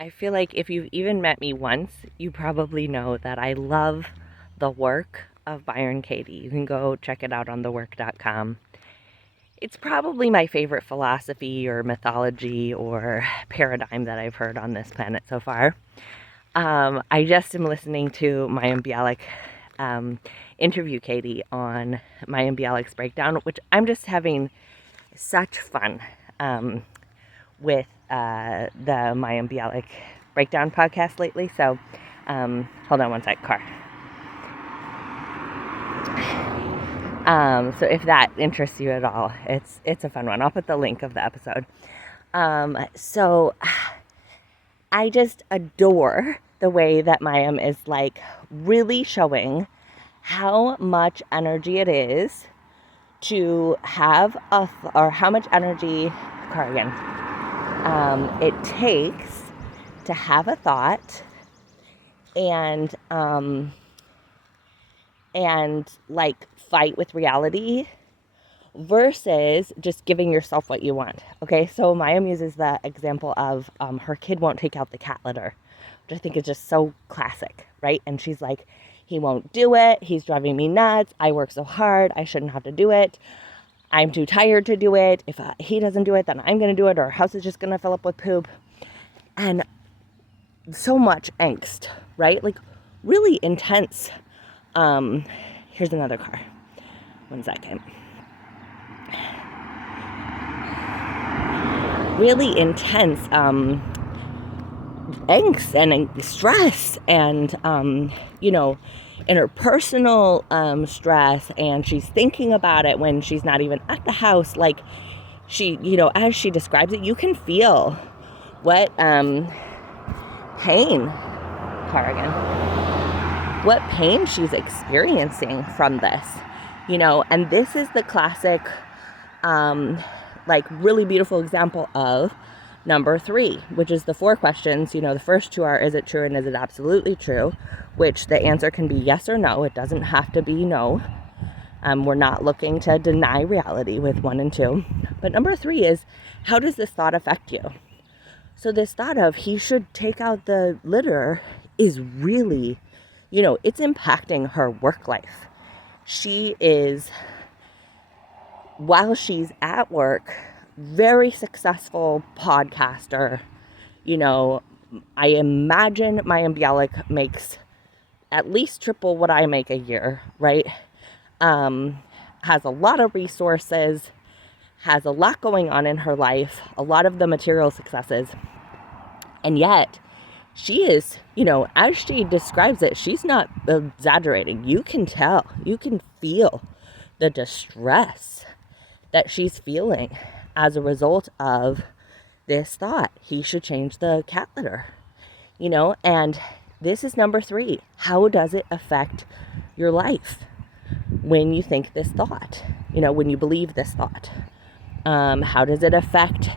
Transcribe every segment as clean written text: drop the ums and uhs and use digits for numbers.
I feel like if you've even met me once, you probably know that I love the work of Byron Katie. You can go check it out on thework.com. It's probably my favorite philosophy or mythology or paradigm that I've heard on this planet so far. I just am listening to Maya Bialik interview Katie on Maya Bialik's breakdown, which I'm just having such fun with the Maya Bialik breakdown podcast lately. So hold on one sec, car. So if that interests you at all, it's a fun one. I'll put the link of the episode. So I just adore the way that Mayim is like really showing how much energy it is to have or how much energy, it takes to have a thought and like fight with reality versus just giving yourself what you want. Okay, so Maya uses the example of her kid won't take out the cat litter, which I think is just so classic, right? And she's like, he won't do it. He's driving me nuts. I work so hard. I shouldn't have to do it. I'm too tired to do it. If he doesn't do it, then I'm going to do it, or our house is just going to fill up with poop. And so much angst, right? Like really intense. Here's another car. 1 second. Really intense angst and stress and interpersonal stress, and she's thinking about it when she's not even at the house. Like she, as she describes it, you can feel what what pain she's experiencing from this, and this is the classic really beautiful example of number 3, which is the 4 questions. The first 2 are, is it true and is it absolutely true? Which the answer can be yes or no. It doesn't have to be no. We're not looking to deny reality with 1 and 2. But number 3 is, how does this thought affect you? So this thought of he should take out the litter is really, it's impacting her work life. She is, while she's at work, very successful podcaster. I imagine Maya Bialik makes at least triple what I make a year, right? Has a lot of resources, has a lot going on in her life, a lot of the material successes. And yet she is, as she describes it, she's not exaggerating. You can tell, you can feel the distress that she's feeling as a result of this thought. He should change the cat litter, and this is number 3. How does it affect your life when you think this thought, when you believe this thought? How does it affect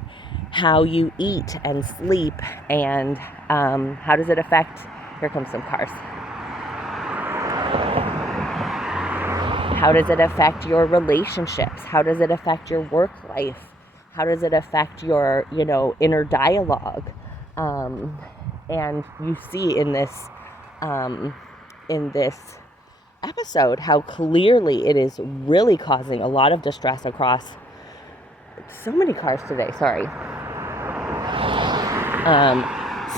how you eat and sleep? And how does it affect, here comes some cars. How does it affect your relationships? How does it affect your work life? How does it affect your, inner dialogue? And you see in this episode how clearly it is really causing a lot of distress across so many cars today. Sorry.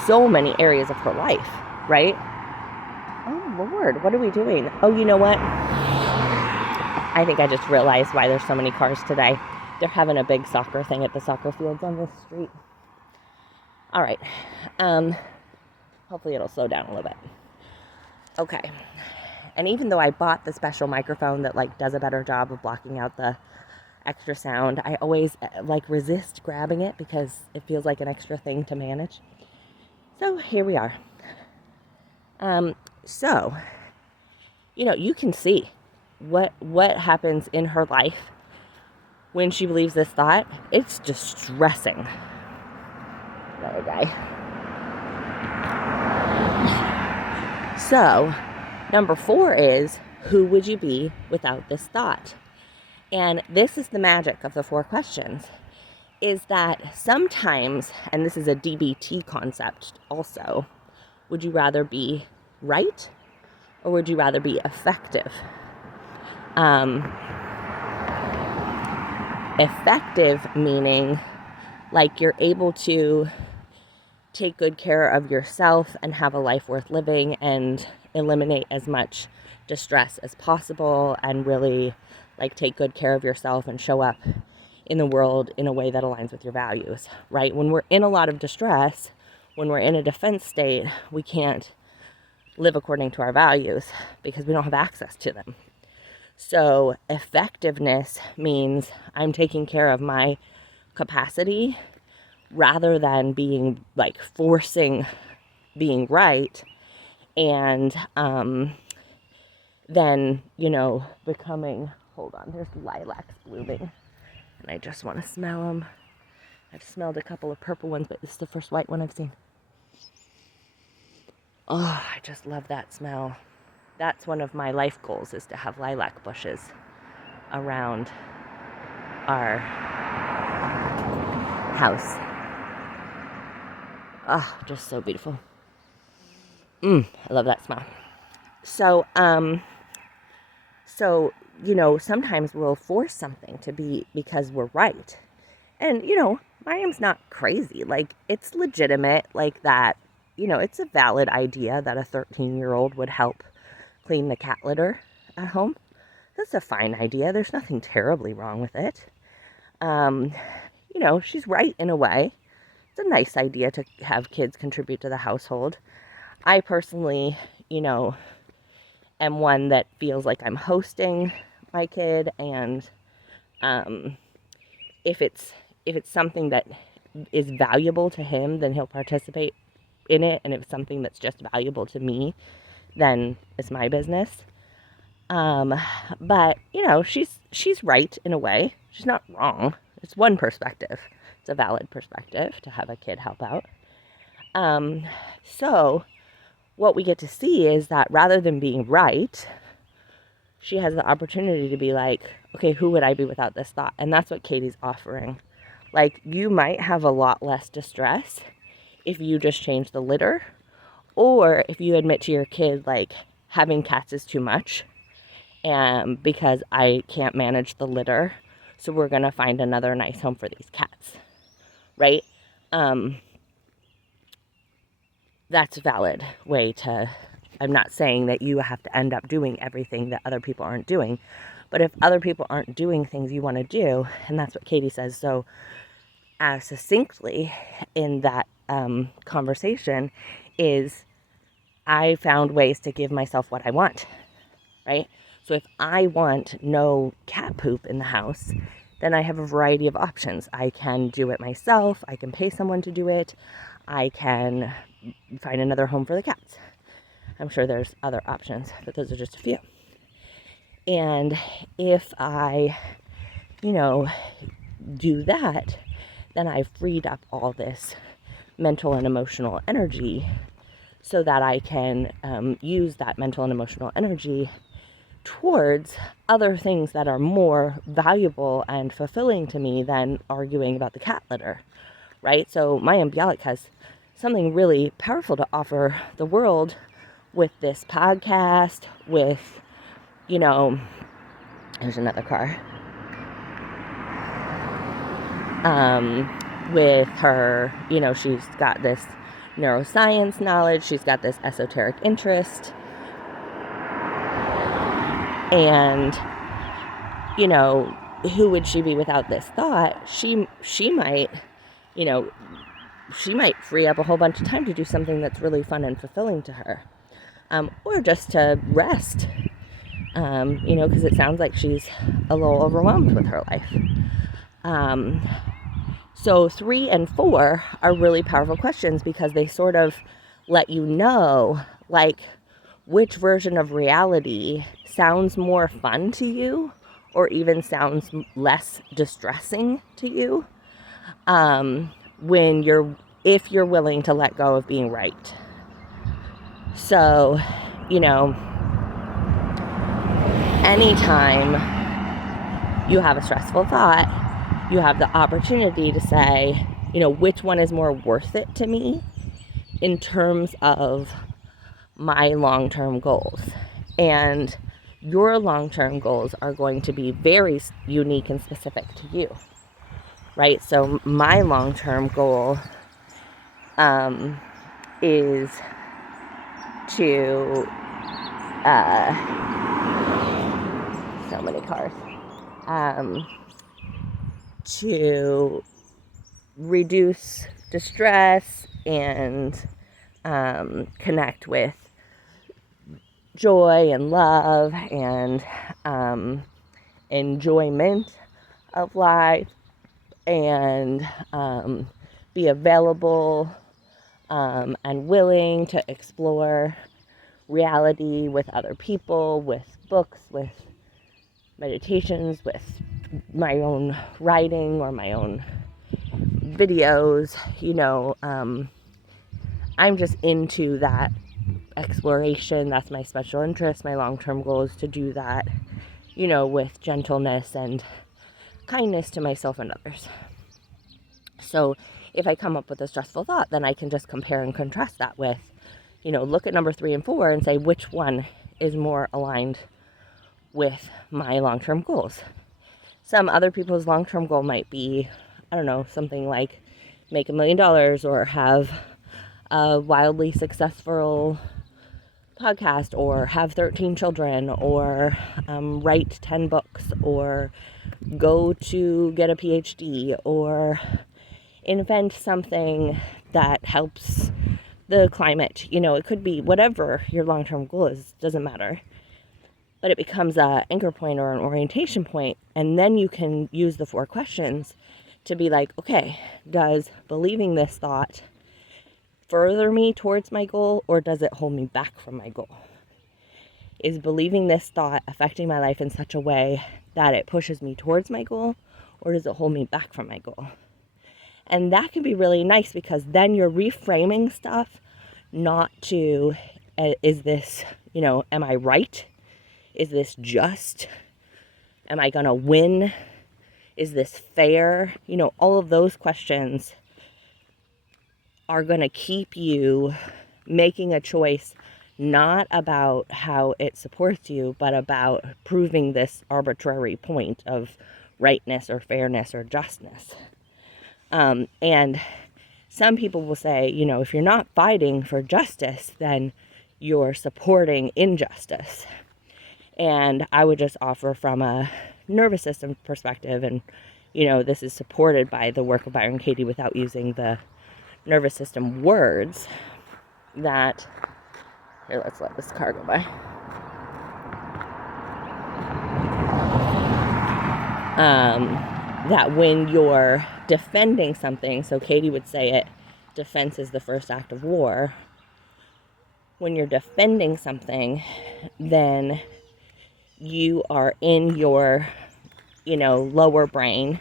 So many areas of her life, right? Oh Lord, what are we doing? Oh, you know what? I think I just realized why there's so many cars today. They're having a big soccer thing at the soccer fields on this street. All right. Hopefully it'll slow down a little bit. Okay. And even though I bought the special microphone that does a better job of blocking out the extra sound, I always resist grabbing it because it feels like an extra thing to manage. So here we are. So, you can see what happens in her life when she believes this thought. It's distressing. Another guy. So, number 4 is, who would you be without this thought? And this is the magic of the 4 questions. is that sometimes, and this is a DBT concept also, would you rather be right or would you rather be effective? Effective meaning like you're able to take good care of yourself and have a life worth living and eliminate as much distress as possible and really like take good care of yourself and show up in the world in a way that aligns with your values, right? When we're in a lot of distress, when we're in a defense state, we can't live according to our values because we don't have access to them. So effectiveness means I'm taking care of my capacity rather than being like forcing being right and then, becoming, hold on, there's lilacs blooming and I just want to smell them. I've smelled a couple of purple ones, but this is the first white one I've seen. Oh, I just love that smell. That's one of my life goals, is to have lilac bushes around our house. Oh, just so beautiful. I love that smell. So, sometimes we'll force something to be because we're right. And, Mariam's not crazy. Like, it's legitimate, like that, it's a valid idea that a 13-year-old would help clean the cat litter at home. That's a fine idea. There's nothing terribly wrong with it. She's right in a way. It's a nice idea to have kids contribute to the household. I personally, am one that feels like I'm hosting my kid, and if it's something that is valuable to him, then he'll participate in it, and if it's something that's just valuable to me, then it's my business. But she's right in a way. She's not wrong. It's one perspective. It's a valid perspective to have a kid help out. So what we get to see is that rather than being right, she has the opportunity to be like, okay, who would I be without this thought? And that's what Katie's offering. Like, you might have a lot less distress if you just change the litter, or if you admit to your kid, like, having cats is too much, and because I can't manage the litter, so we're going to find another nice home for these cats, right? That's a valid way to, I'm not saying that you have to end up doing everything that other people aren't doing, but if other people aren't doing things you want to do, and that's what Katie says so succinctly in that conversation, is I found ways to give myself what I want, right? So if I want no cat poop in the house, then I have a variety of options. I can do it myself. I can pay someone to do it. I can find another home for the cats. I'm sure there's other options, but those are just a few. And if I, do that, then I've freed up all this mental and emotional energy so that I can use that mental and emotional energy towards other things that are more valuable and fulfilling to me than arguing about the cat litter, right? So Mayim Bialik has something really powerful to offer the world with this podcast, with, there's another car, with her, she's got this neuroscience knowledge, she's got this esoteric interest, and, who would she be without this thought? She might, she might free up a whole bunch of time to do something that's really fun and fulfilling to her, or just to rest, because it sounds like she's a little overwhelmed with her life. So 3 and 4 are really powerful questions because they sort of let you know, like, which version of reality sounds more fun to you, or even sounds less distressing to you, if you're willing to let go of being right. So, anytime you have a stressful thought, you have the opportunity to say, which one is more worth it to me in terms of my long-term goals. And your long-term goals are going to be very unique and specific to you, right? So my long-term goal is to so many cars to reduce distress and connect with joy and love and enjoyment of life, and be available and willing to explore reality with other people, with books, with meditations, with my own writing or my own videos. I'm just into that exploration. That's my special interest. My long-term goal is to do that, with gentleness and kindness to myself and others. So if I come up with a stressful thought, then I can just compare and contrast that with, look at number 3 and 4 and say, which one is more aligned with my long-term goals? Some other people's long-term goal might be, I don't know, something like make $1 million or have a wildly successful podcast or have 13 children or write 10 books or go to get a PhD or invent something that helps the climate. It could be whatever your long-term goal is, doesn't matter. But it becomes an anchor point or an orientation point, and then you can use the 4 questions to be like, okay, does believing this thought further me towards my goal, or does it hold me back from my goal? Is believing this thought affecting my life in such a way that it pushes me towards my goal, or does it hold me back from my goal? And that can be really nice, because then you're reframing stuff not to, is this, am I right? Is this just? Am I gonna win? Is this fair? All of those questions are gonna keep you making a choice not about how it supports you, but about proving this arbitrary point of rightness or fairness or justness. And some people will say, if you're not fighting for justice, then you're supporting injustice. And I would just offer from a nervous system perspective, and, this is supported by the work of Byron Katie without using the nervous system words, that, here, let's let this car go by. That when you're defending something, so Katie would say it, defense is the first act of war. When you're defending something, then you are in your, lower brain,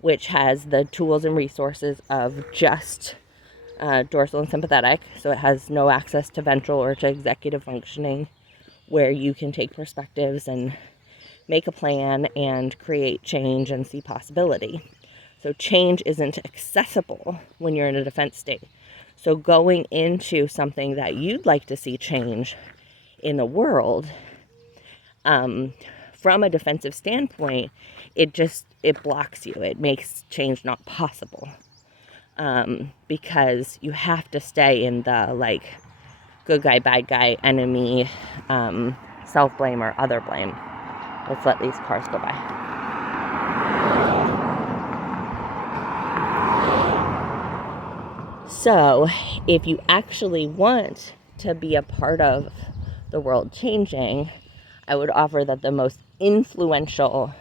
which has the tools and resources of just dorsal and sympathetic. So it has no access to ventral or to executive functioning, where you can take perspectives and make a plan and create change and see possibility. So change isn't accessible when you're in a defense state. So going into something that you'd like to see change in the world, from a defensive standpoint, it blocks you. It makes change not possible. Because you have to stay in the, good guy, bad guy, enemy, self-blame or other blame. Let's let these cars go by. So, if you actually want to be a part of the world changing, I would offer that the most influential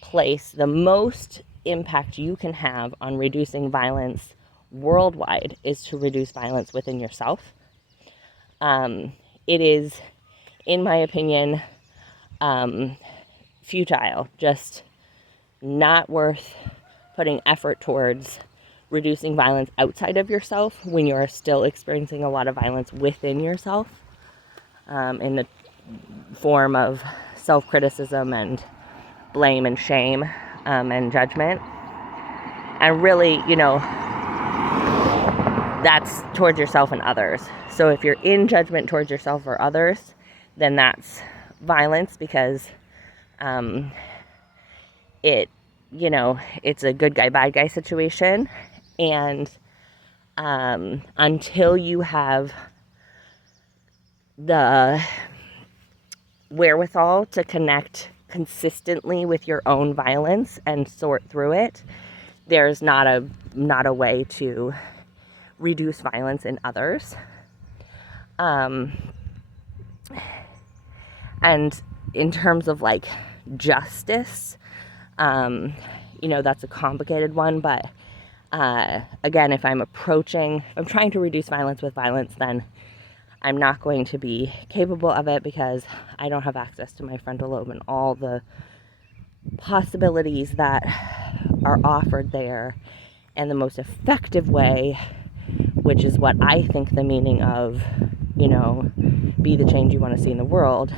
place, the most impact you can have on reducing violence worldwide, is to reduce violence within yourself. It is, in my opinion, futile, just not worth putting effort towards reducing violence outside of yourself when you're still experiencing a lot of violence within yourself, in the form of self-criticism and blame and shame, and judgment. And really, you know, that's towards yourself and others. So if you're in judgment towards yourself or others, then that's violence, because it, you know, it's a good guy, bad guy situation. And until you have the wherewithal to connect consistently with your own violence and sort through it, there's not a way to reduce violence in others. And in terms of like justice, you know, that's a complicated one, but again, if I'm trying to reduce violence with violence, then I'm not going to be capable of it, because I don't have access to my frontal lobe and all the possibilities that are offered there. And the most effective way, which is what I think the meaning of, you know, be the change you want to see in the world,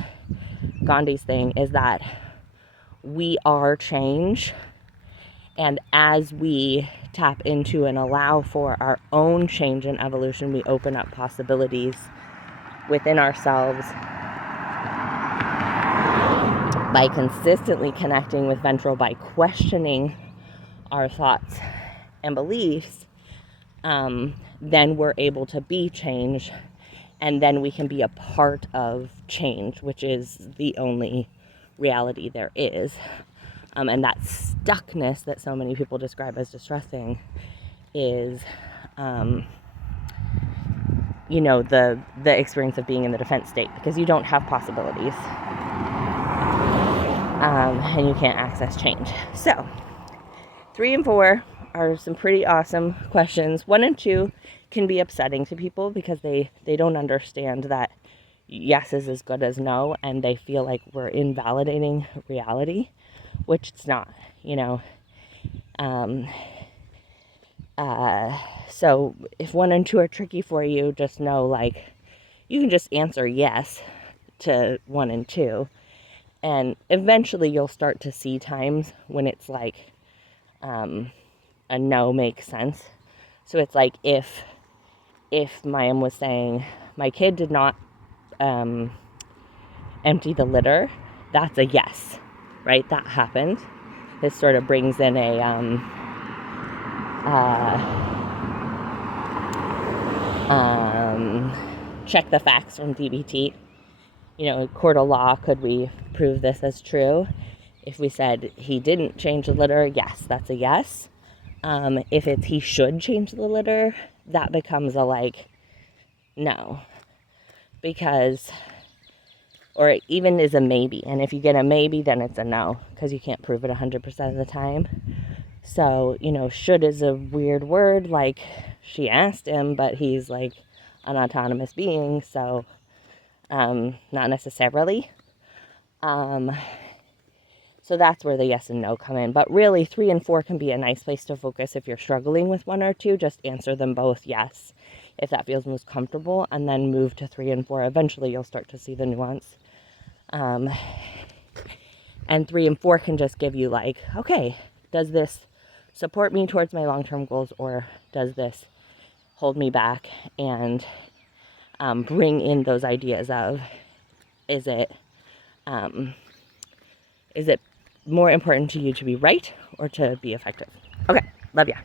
Gandhi's thing, is that we are change. And as we tap into and allow for our own change and evolution, we open up possibilities within ourselves by consistently connecting with ventral, by questioning our thoughts and beliefs. Then we're able to be change, and then we can be a part of change, which is the only reality there is. And that stuckness that so many people describe as distressing is, you know, the experience of being in the defense state, because you don't have possibilities, and you can't access change. So 3 and 4 are some pretty awesome questions. 1 and 2 can be upsetting to people, because they don't understand that yes is as good as no, and they feel like we're invalidating reality, which it's not, you know. So if 1 and 2 are tricky for you, just know, like, you can just answer yes to 1 and 2, and eventually you'll start to see times when it's like a no makes sense. So it's like if Mayim was saying, my kid did not empty the litter, that's a yes, right? That happened. This sort of brings in a check the facts from DBT. You know, court of law, could we prove this as true? If we said he didn't change the litter, yes, that's a yes. If it's he should change the litter, that becomes a like, no. Because, or it even is a maybe. And if you get a maybe, then it's a no, because you can't prove it 100% of the time. So, you know, should is a weird word, like she asked him, but he's like an autonomous being, so not necessarily. So that's where the yes and no come in. But really, 3 and 4 can be a nice place to focus if you're struggling with 1 or 2. Just answer them both yes, if that feels most comfortable, and then move to 3 and 4. Eventually, you'll start to see the nuance. And 3 and 4 can just give you like, okay, does this support me towards my long-term goals, or does this hold me back? And bring in those ideas of, is it more important to you to be right or to be effective? Okay, love ya.